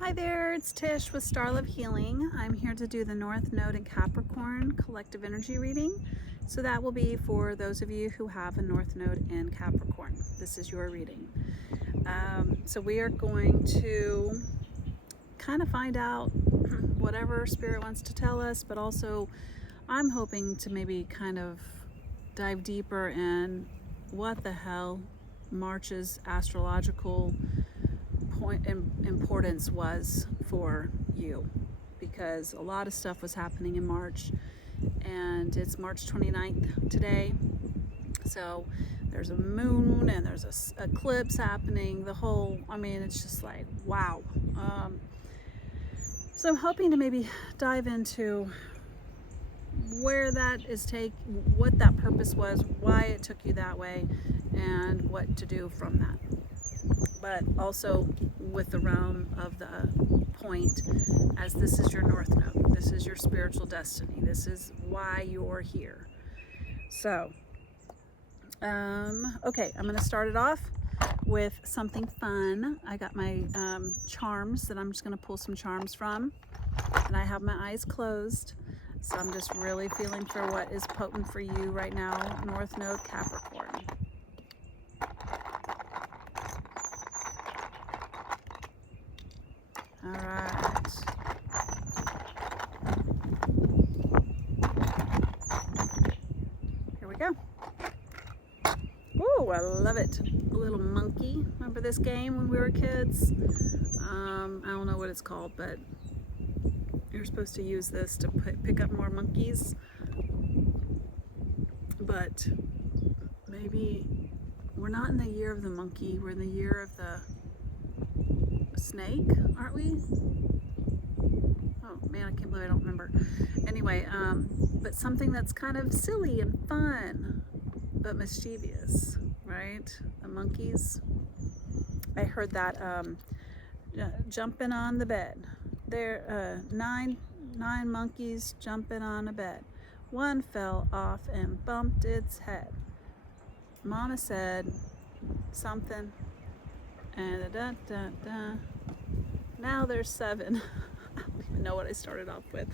Hi there, it's Tish with Star Love Healing. I'm here to do the North Node in Capricorn collective energy reading. So that will be for those of you who have a North Node in Capricorn. This is your reading. So we are going to kind of find out whatever Spirit wants to tell us, but also I'm hoping to maybe kind of dive deeper in what the hell March's astrological importance was for you, because a lot of stuff was happening in March, and it's March 29th today, so there's a moon and there's a eclipse happening, it's just like wow. So I'm hoping to maybe dive into where that is what that purpose was, why it took you that way, and what to do from that. But also with the realm of the point, as this is your North Node, this is your spiritual destiny, this is why you're here. So, okay, I'm going to start it off with something fun. I got my charms that I'm just going to pull some charms from, and I have my eyes closed. So I'm just really feeling for what is potent for you right now, North Node Capricorn. All right. Here we go. Ooh, I love it. A little monkey. Remember this game when we were kids? I don't know what it's called, but you're supposed to use this to pick up more monkeys. But maybe we're not in the year of the monkey. We're in the year of the snake, aren't we? Oh man, I can't believe I don't remember. Anyway, but something that's kind of silly and fun, but mischievous, right? The monkeys. I heard that jumping on the bed. There, nine monkeys jumping on a bed. One fell off and bumped its head. Mama said something, and now there's 7. I don't even know what I started off with.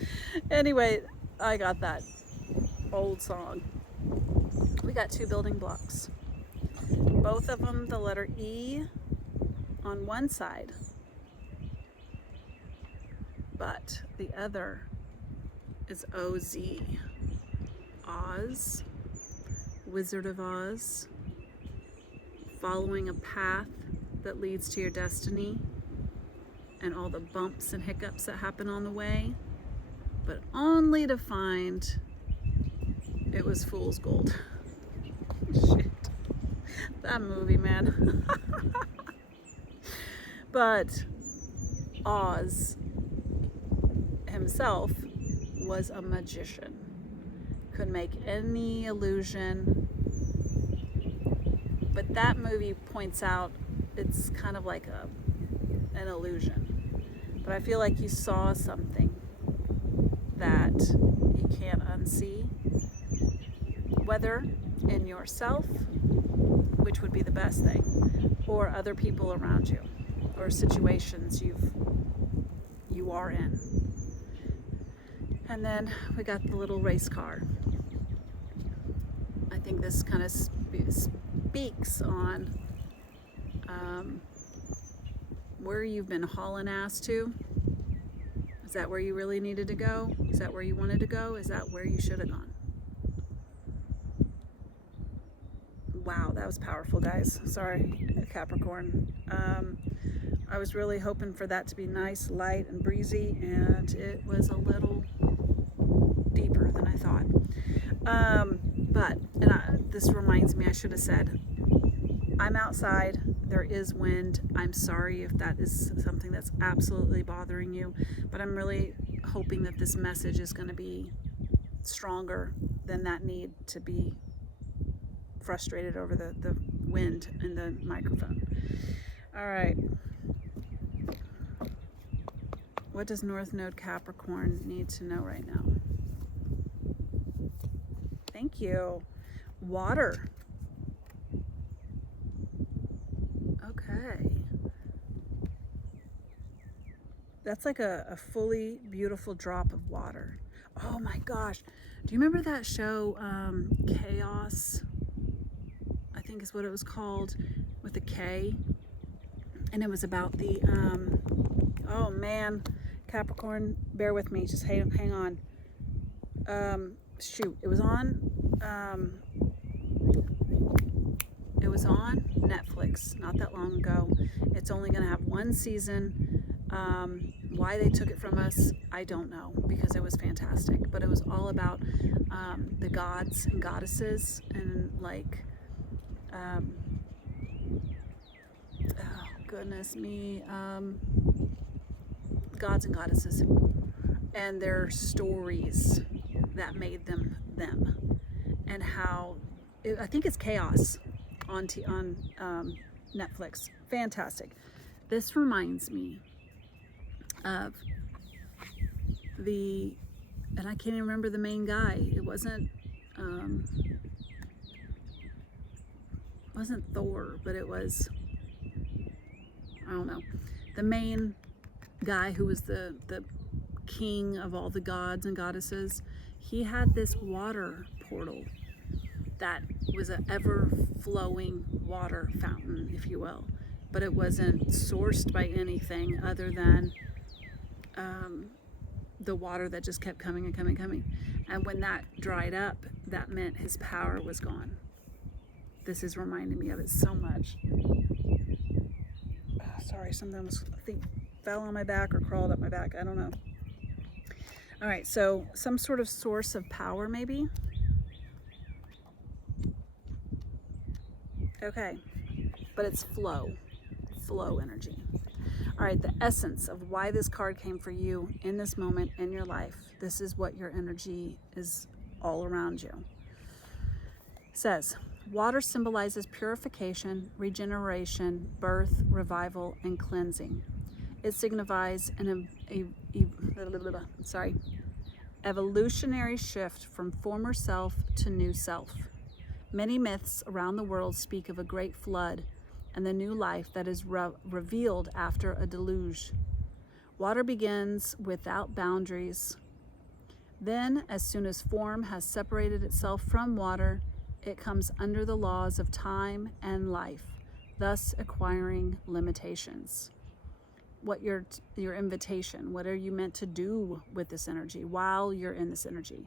Anyway, I got that old song. We got 2 building blocks. Both of them the letter E on one side, but the other is O-Z. Oz, Wizard of Oz, following a path that leads to your destiny, and all the bumps and hiccups that happen on the way, but only to find it was fool's gold. Shit. That movie, man. But Oz himself was a magician. Could make any illusion. But that movie points out it's kind of like an illusion. But I feel like you saw something that you can't unsee, whether in yourself, which would be the best thing, or other people around you, or situations you are in. And then we got the little race car. I think this kind of speaks on where you've been hauling ass to. Is that where you really needed to go? Is that where you wanted to go? Is that where you should have gone? Wow, that was powerful, guys. Sorry, Capricorn. I was really hoping for that to be nice, light, and breezy, and it was a little deeper than I thought. This reminds me, I should have said, I'm outside, there is wind. I'm sorry if that is something that's absolutely bothering you, but I'm really hoping that this message is going to be stronger than that need to be frustrated over the wind in the microphone. All right. What does North Node Capricorn need to know right now? Thank you. Water. Okay. That's like a fully beautiful drop of water. Oh my gosh. Do you remember that show, Chaos? I think is what it was called, with a K. And it was about the, oh man, Capricorn, bear with me, just hang on. Shoot, it was on Netflix not that long ago. It's only going to have one season. Why they took it from us, I don't know, because it was fantastic. But it was all about the gods and goddesses, and like, oh goodness me, gods and goddesses, and their stories that made them them, and how I think it's Chaos on Netflix. Fantastic. This reminds me of and I can't even remember the main guy. It wasn't Thor, but it was, I don't know, the main guy who was the king of all the gods and goddesses. He had this water portal that was an ever-flowing water fountain, if you will, but it wasn't sourced by anything other than the water that just kept coming and coming and coming. And when that dried up, that meant his power was gone. This is reminding me of it so much. Oh, sorry, something was, I think, fell on my back or crawled up my back. I don't know. All right, so some sort of source of power, maybe. Okay, but it's flow energy. All right, the essence of why this card came for you in this moment in your life. This is what your energy is all around you. It says, water symbolizes purification, regeneration, birth, revival, and cleansing. It signifies an evolutionary shift from former self to new self. Many myths around the world speak of a great flood and the new life that is revealed after a deluge. Water begins without boundaries. Then, as soon as form has separated itself from water, it comes under the laws of time and life, thus acquiring limitations. What your invitation? What are you meant to do with this energy while you're in this energy?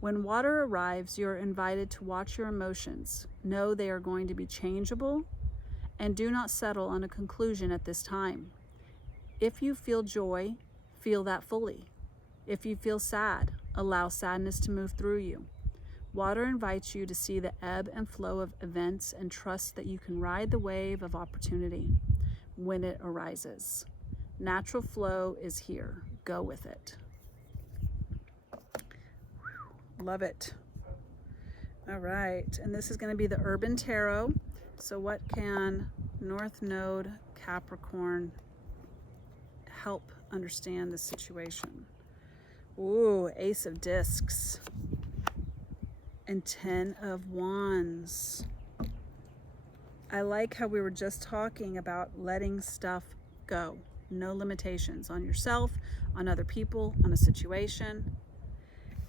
When water arrives, you're invited to watch your emotions. Know they are going to be changeable, and do not settle on a conclusion at this time. If you feel joy, feel that fully. If you feel sad, allow sadness to move through you. Water invites you to see the ebb and flow of events and trust that you can ride the wave of opportunity when it arises. Natural flow is here. Go with it. Love it. All right, and this is going to be the Urban Tarot. So what can North Node Capricorn help understand the situation? Ooh, Ace of Discs and 10 of Wands. I like how we were just talking about letting stuff go. No limitations on yourself, on other people, on a situation.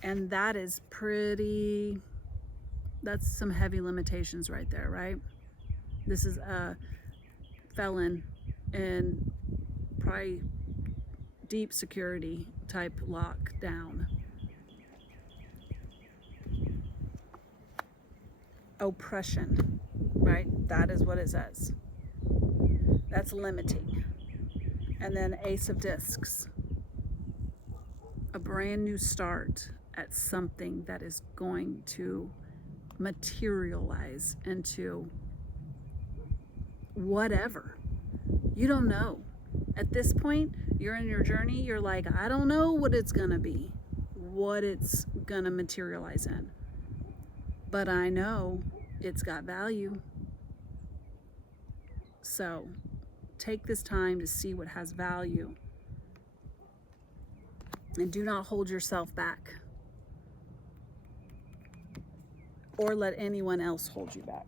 And that is that's some heavy limitations right there, right? This is a felon in probably deep security type lockdown. Oppression, right? That is what it says. That's limiting. And then Ace of Discs. A brand new start at something that is going to materialize into whatever. You don't know. At this point, you're in your journey, you're like, I don't know what it's gonna be, what it's gonna materialize in. But I know it's got value. So take this time to see what has value. And do not hold yourself back. Or let anyone else hold you back.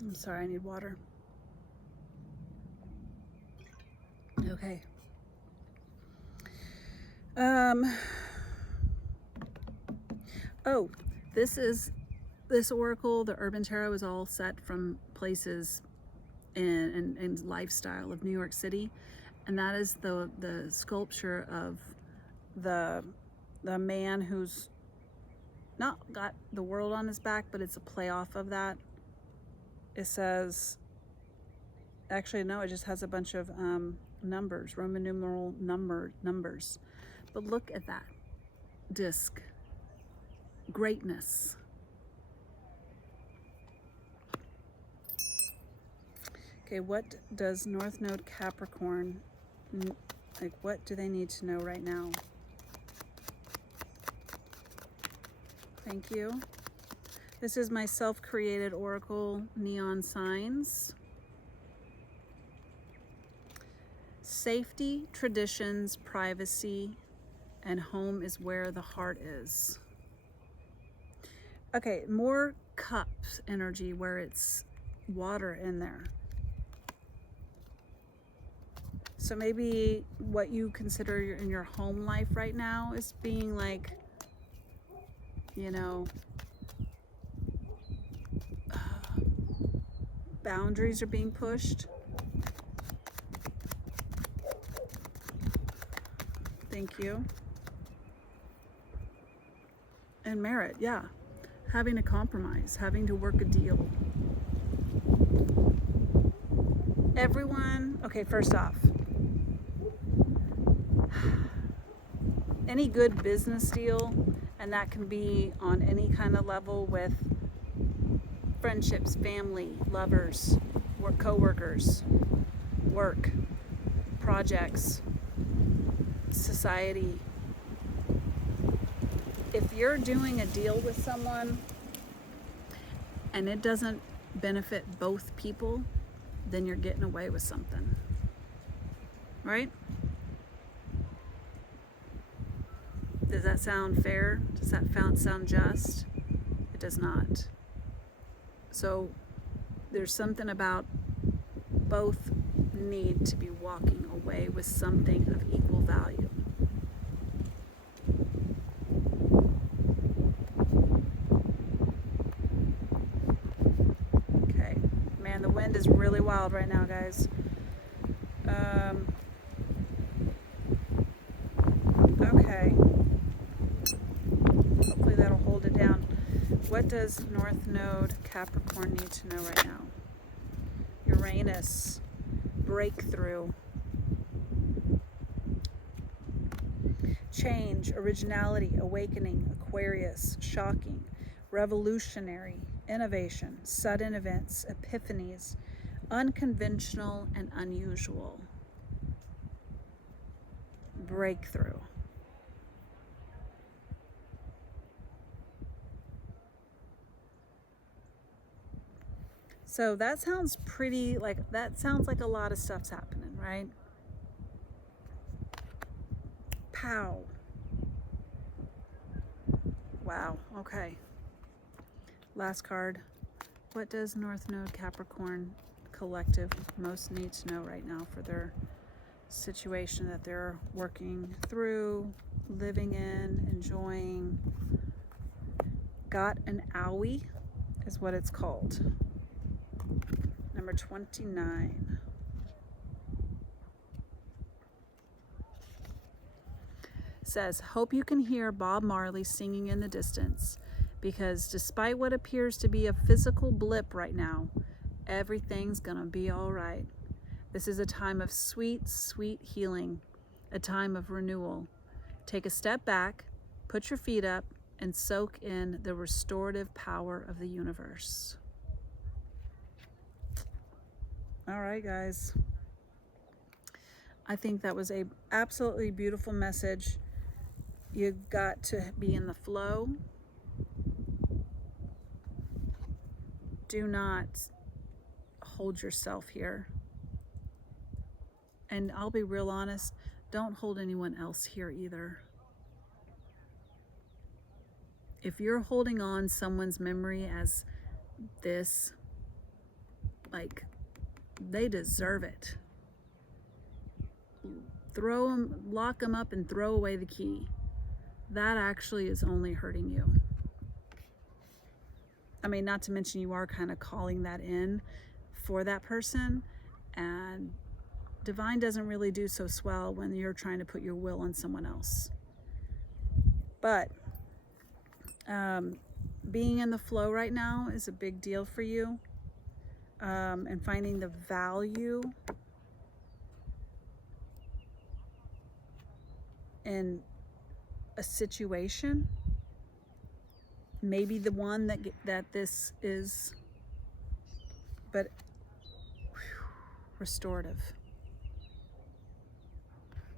I'm sorry, I need water. Okay. Oh, this oracle, the Urban Tarot, is all set from places and lifestyle of New York City, and that is the sculpture of the man who's not got the world on his back, but it's a play off of that. It says, actually no, it just has a bunch of numbers, Roman numeral numbers. But look at that disc. Greatness. Okay, what does North Node Capricorn, like what do they need to know right now? Thank you. This is my self-created oracle, neon signs. Safety, traditions, privacy, and home is where the heart is. Okay, more cups energy where it's water in there. So maybe what you consider in your home life right now is being like, you know, boundaries are being pushed. Thank you. And merit, yeah. Having a compromise, having to work a deal. Everyone, okay, first off, any good business deal, and that can be on any kind of level with friendships, family, lovers, co-workers, work, projects, society. If you're doing a deal with someone and it doesn't benefit both people, then you're getting away with something, right? Does that sound fair? Does that sound just? It does not. So there's something about both need to be walking away with something of equal value. Okay, man, the wind is really wild right now, guys. Okay. Hopefully that'll hold it down. What does North Node Capricorn need to know right now? Uranus, breakthrough, change, originality, awakening, Aquarius, shocking, revolutionary, innovation, sudden events, epiphanies, unconventional and unusual, breakthrough. So that sounds pretty, like, that sounds like a lot of stuff's happening, right? Pow. Wow, okay. Last card. What does North Node Capricorn collective most need to know right now for their situation that they're working through, living in, enjoying? Got an owie is what it's called. Number 29. Says, hope you can hear Bob Marley singing in the distance, because despite what appears to be a physical blip right now, everything's gonna be all right. This is a time of sweet, sweet healing, a time of renewal. Take a step back, put your feet up, and soak in the restorative power of the universe. All right, guys. I think that was a absolutely beautiful message. You've got to be in the flow. Do not hold yourself here. And I'll be real honest, don't hold anyone else here either. If you're holding on someone's memory as this, like, they deserve it. throw them, lock them up and throw away the key. That actually is only hurting you. I mean, not to mention you are kind of calling that in for that person, and divine doesn't really do so swell when you're trying to put your will on someone else. But being in the flow right now is a big deal for you, and finding the value in a situation, maybe the one that this is, but restorative.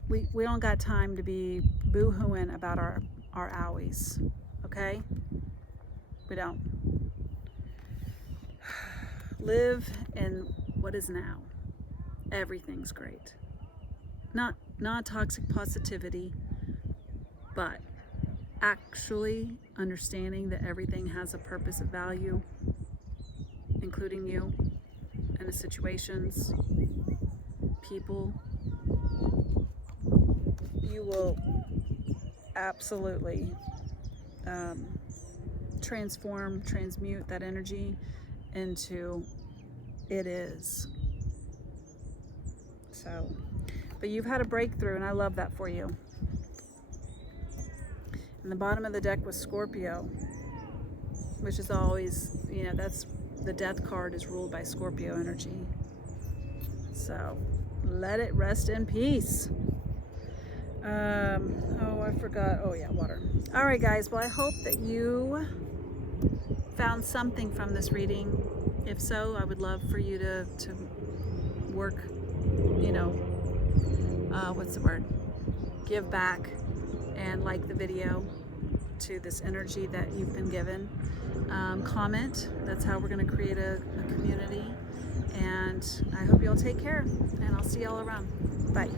We don't got time to be boo-hooing about our owies, okay? We don't. Live in what is now. Everything's great. Not toxic positivity, but actually understanding that everything has a purpose of value, including you and the situations, people. You will absolutely transmute that energy into it is. So, but you've had a breakthrough, and I love that for you. And the bottom of the deck was Scorpio, which is always, you know, that's the death card is ruled by Scorpio energy. So let it rest in peace. Oh, I forgot. Oh yeah, water. All right, guys. Well, I hope that you found something from this reading. If so, I would love for you to work, you know, what's the word? Give back and like the video to this energy that you've been given. Comment. That's how we're going to create a community. And I hope you all take care, and I'll see y'all around. Bye.